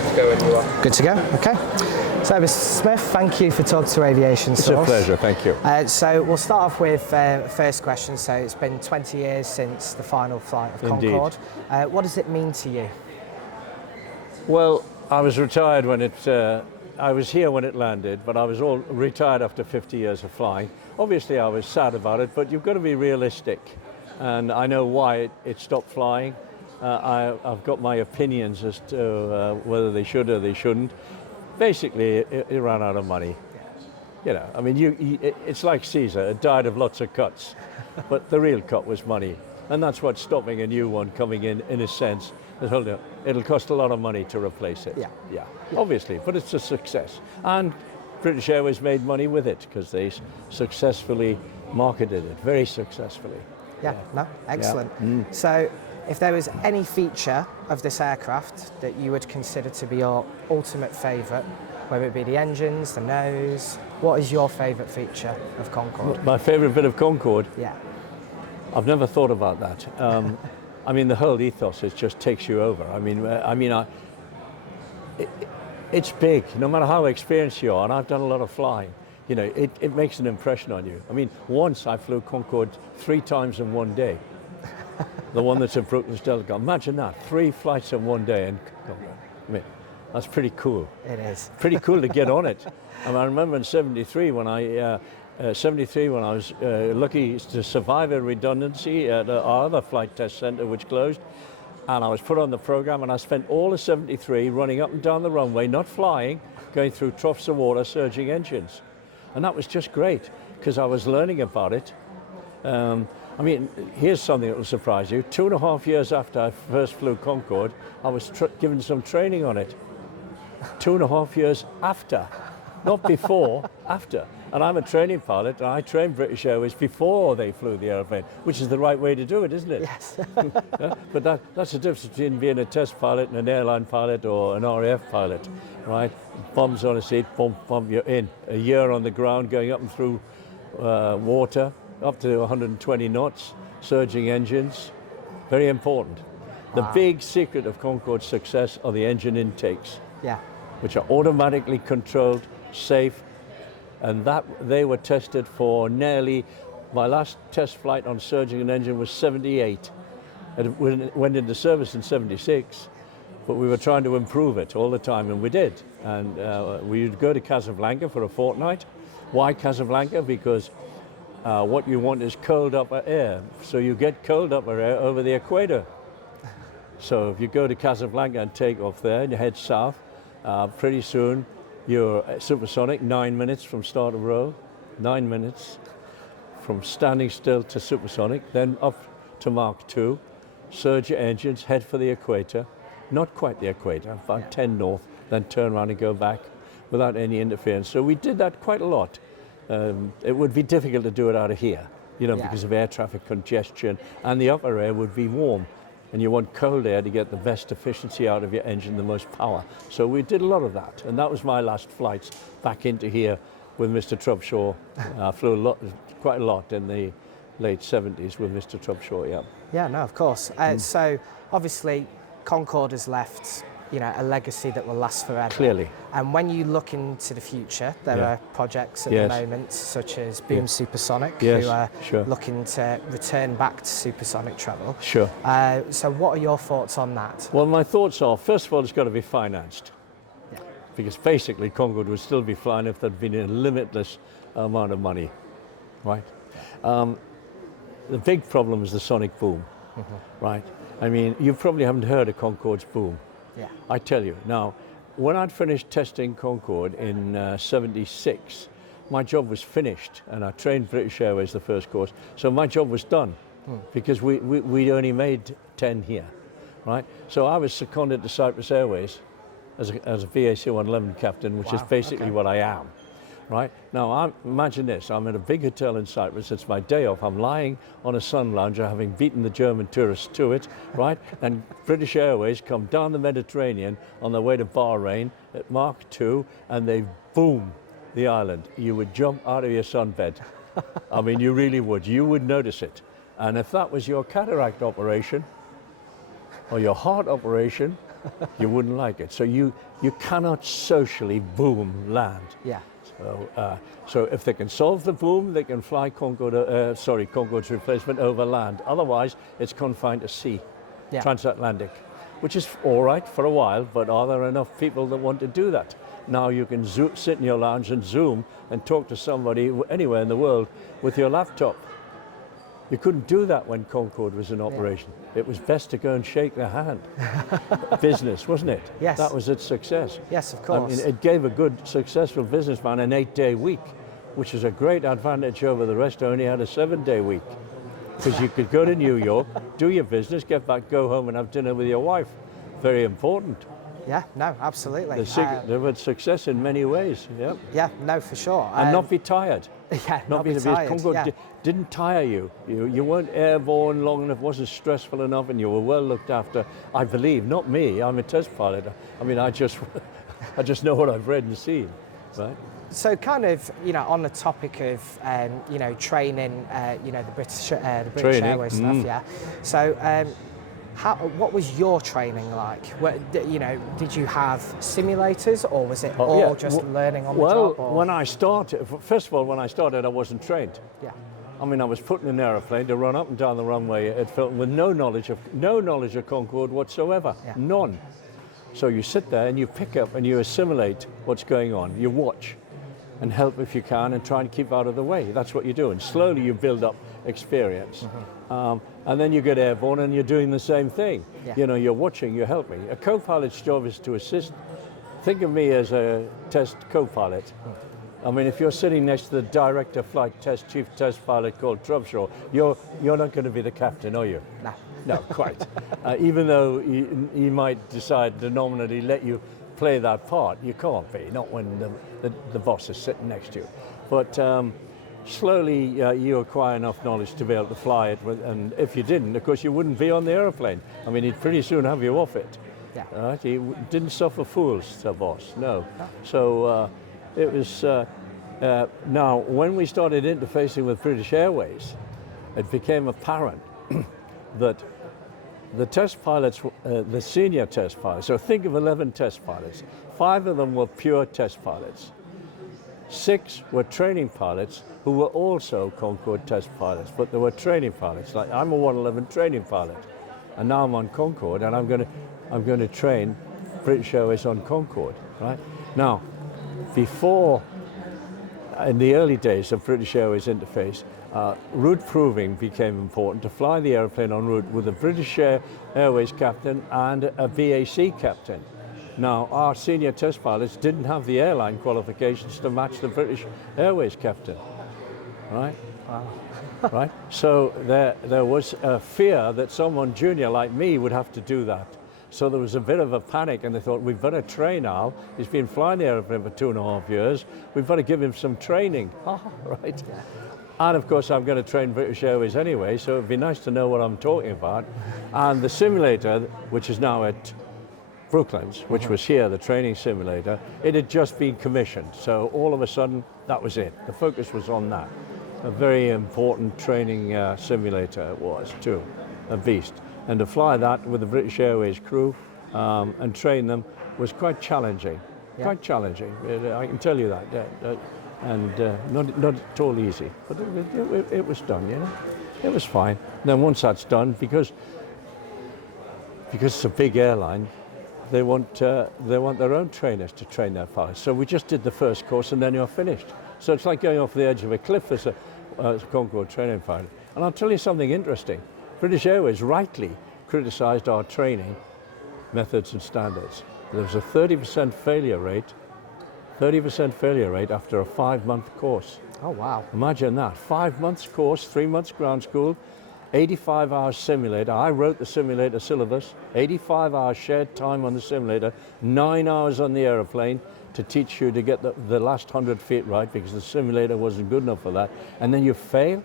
good to go when you are. Good to go, okay. So Mr. Smith, thank you for talking to AviationSource. It's a pleasure, thank you. So we'll start off with first question. So it's been 20 years since the final flight of Concorde. What does it mean to you? Well, I was retired when I was here when it landed, but I was all retired after 50 years of flying. Obviously I was sad about it, but you've got to be realistic. And I know why it stopped flying. I've got my opinions as to whether they should or they shouldn't. Basically, it ran out of money. You know, I mean, it's like Caesar, it died of lots of cuts, but the real cut was money. And that's what's stopping a new one coming in a sense. It'll cost a lot of money to replace it. Yeah, obviously, but it's a success. And British Airways made money with it because they successfully marketed it, very successfully. No, excellent. Yeah. So if there was any feature of this aircraft that you would consider to be your ultimate favourite, whether it be the engines, the nose, what is your favourite feature of Concorde? My favourite bit of Concorde? Yeah. I've never thought about that. I mean, the whole ethos, it just takes you over. It's big, no matter how experienced you are, and I've done a lot of flying, you know, it makes an impression on you. I mean, once I flew Concorde 3 times in one day. The one that's at Brooklands Delta. Imagine that, 3 flights in one day. And I mean, that's pretty cool. It is. Pretty cool to get on it. I remember in '73 when I was lucky to survive a redundancy at our other flight test center, which closed, and I was put on the program, and I spent all of '73 running up and down the runway, not flying, going through troughs of water, surging engines. And that was just great, because I was learning about it. I mean, here's something that will surprise you. 2.5 years after I first flew Concorde, I was given some training on it. 2.5 years after, not before, after. And I'm a training pilot, and I trained British Airways before they flew the airplane, which is the right way to do it, isn't it? Yes. But that's the difference between being a test pilot and an airline pilot or an RAF pilot, right? Bombs on a seat, boom, boom, you're in. A year on the ground, going up and through water, up to 120 knots, surging engines, very important. The big secret of Concorde's success are the engine intakes, which are automatically controlled, safe, and that they were tested for nearly, my last test flight on surging an engine was 78. It went into service in 76, but we were trying to improve it all the time, and we did. And we would go to Casablanca for a fortnight. Why Casablanca? Because what you want is cold upper air. So you get cold upper air over the equator. So if you go to Casablanca and take off there and you head south, pretty soon you're supersonic, 9 minutes from start of roll, 9 minutes from standing still to supersonic, then up to Mach 2, surge your engines, head for the equator, not quite the equator, about 10 north, then turn around and go back without any interference. So we did that quite a lot. It would be difficult to do it out of here, you know, because of air traffic congestion, and the upper air would be warm, and you want cold air to get the best efficiency out of your engine, the most power. So we did a lot of that, and that was my last flights back into here with Mr. Trubshaw. I flew quite a lot in the late 70s with Mr. Trubshaw, Yeah, no, of course. So obviously Concorde has left, you know, a legacy that will last forever. Clearly. And when you look into the future, there are projects at the moment, such as Boom Supersonic, who are looking to return back to supersonic travel. So what are your thoughts on that? Well, my thoughts are, first of all, it's got to be financed. Because basically Concord would still be flying if there'd been a limitless amount of money, right? The big problem is the sonic boom, right? I mean, you probably haven't heard of Concorde's boom. I tell you. Now, when I'd finished testing Concorde in 76, my job was finished, and I trained British Airways the first course, so my job was done, because we only made 10 here, right? So I was seconded to Cyprus Airways as a BAC 111 captain, which is basically what I am. Right? Now, imagine this, I'm at a big hotel in Cyprus, it's my day off, I'm lying on a sun lounger having beaten the German tourists to it, right? And British Airways come down the Mediterranean on their way to Bahrain at Mach 2, and they boom the island. You would jump out of your sunbed. I mean, you really would. You would notice it. And if that was your cataract operation, or your heart operation, you wouldn't like it. So you cannot socially boom land. Yeah. So if they can solve the boom, they can fly Concorde's replacement over land. Otherwise, it's confined to sea, Yeah. transatlantic, which is all right for a while, but are there enough people that want to do that? Now you can sit in your lounge and Zoom and talk to somebody anywhere in the world with your laptop. You couldn't do that when Concorde was in operation. It was best to go and shake their hand. Business, wasn't it? Yes. That was its success. Yes, of course. I mean, it gave a good, successful businessman an 8-day week, which is a great advantage over the rest who only had a 7-day week. Because you could go to New York, do your business, get back, go home and have dinner with your wife. Very important. Yeah, no, absolutely. There was success in many ways, yeah. Yeah, no, for sure. And not be tired. Yeah, not be because tired. Concord didn't tire you. You weren't airborne long enough, wasn't stressful enough, and you were well looked after. I believe, not me, I'm a test pilot. I mean, I just know what I've read and seen, right? So kind of, on the topic of, training, the British Airways stuff, yeah. So what was your training like? Did you have simulators, or was it just learning on the job? Well, when I started, first of all, when I started, I wasn't trained. Yeah. I mean, I was put in an aeroplane to run up and down the runway at Filton with no knowledge of Concorde whatsoever, none. So you sit there and you pick up and you assimilate what's going on. You watch and help if you can and try and keep out of the way. That's what you do. And slowly you build up experience. And then you get airborne and you're doing the same thing. Yeah. You're watching, you're helping. A co-pilot's job is to assist. Think of me as a test co-pilot. I mean, if you're sitting next to the director flight chief test pilot called Trubshaw, you're not going to be the captain, are you? No. No, quite. Even though he might decide to nominally let you play that part, you can't be, not when the boss is sitting next to you. But slowly you acquire enough knowledge to be able to fly it, and if you didn't, of course, you wouldn't be on the aeroplane. I mean, he'd pretty soon have you off it. Yeah. Right? He didn't suffer fools, the boss, no. So it was, now when we started interfacing with British Airways, it became apparent that the test pilots, the senior test pilots, so think of 11 test pilots, 5 of them were pure test pilots. 6 were training pilots who were also Concorde test pilots, but they were training pilots. Like I'm a 111 training pilot, and now I'm on Concorde, and I'm going to train British Airways on Concorde. Right now, before in the early days of British Airways interface, route proving became important to fly the airplane en route with a British Airways captain and a BAC captain. Now, our senior test pilots didn't have the airline qualifications to match the British Airways captain, right? Wow. Right? So there was a fear that someone junior like me would have to do that. So there was a bit of a panic, and they thought, we've got to train Al. He's been flying the airplane for 2.5 years. We've got to give him some training, right? Yeah. And of course, I'm going to train British Airways anyway, so it'd be nice to know what I'm talking about. And the simulator, which is now at Brooklands, which was here, the training simulator, it had just been commissioned. So all of a sudden, that was it. The focus was on that. A very important training simulator it was too, a beast. And to fly that with the British Airways crew and train them was quite challenging. Yeah. Quite challenging, I can tell you that. And not at all easy, but it was done, It was fine. And then once that's done, because it's a big airline, they want their own trainers to train their pilots. So we just did the first course and then you're finished. So it's like going off the edge of a cliff as a Concorde training pilot. And I'll tell you something interesting. British Airways rightly criticised our training methods and standards. There was a 30% failure rate after a 5-month course. Oh, wow. Imagine that. 5 months course, 3 months ground school, 85 hours simulator. I wrote the simulator syllabus, 85 hours shared time on the simulator, 9 hours on the aeroplane to teach you to get the last 100 feet right because the simulator wasn't good enough for that. And then you fail?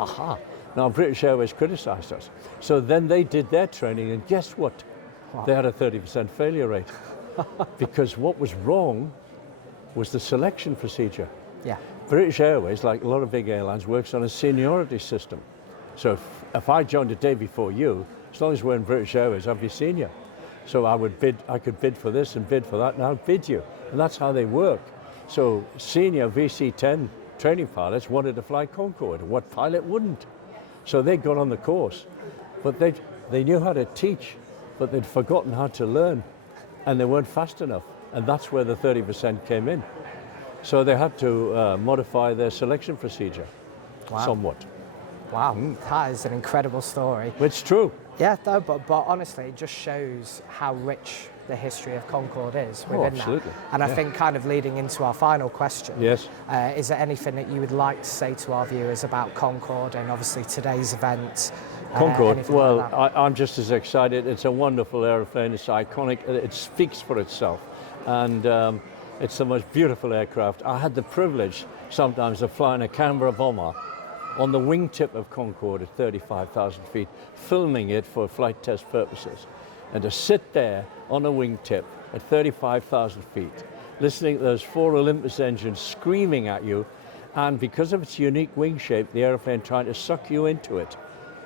Aha. Now, British Airways criticised us. So then they did their training, and guess what? Wow. They had a 30% failure rate. Because what was wrong was the selection procedure. Yeah. British Airways, like a lot of big airlines, works on a seniority system. So if I joined a day before you, as long as we're in British Airways, I'd be senior. So I could bid for this and bid for that, and I'll bid you. And that's how they work. So senior VC-10 training pilots wanted to fly Concorde. What pilot wouldn't? So they got on the course, but they knew how to teach, but they'd forgotten how to learn, and they weren't fast enough. And that's where the 30% came in. So they had to modify their selection procedure somewhat. Wow, that is an incredible story. It's true. Yeah, no, but honestly, it just shows how rich the history of Concorde is within absolutely. that. And I think kind of leading into our final question, Yes. Is there anything that you would like to say to our viewers about Concorde and obviously today's event? Concorde, anything well, like that? I'm just as excited. It's a wonderful aeroplane. It's iconic. It speaks for itself. And it's the most beautiful aircraft. I had the privilege sometimes of flying a Canberra bomber on the wingtip of Concorde at 35,000 feet, filming it for flight test purposes. And to sit there on a wingtip at 35,000 feet, listening to those 4 Olympus engines screaming at you, and because of its unique wing shape, the airplane trying to suck you into it,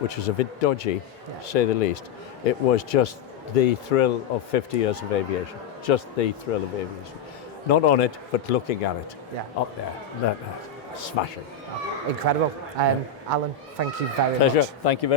which was a bit dodgy, to say the least. It was just the thrill of 50 years of aviation. Just the thrill of aviation. Not on it, but looking at it. Yeah. Up there. Smashing. Incredible. Alan, thank you very Pleasure. much. Thank you very much.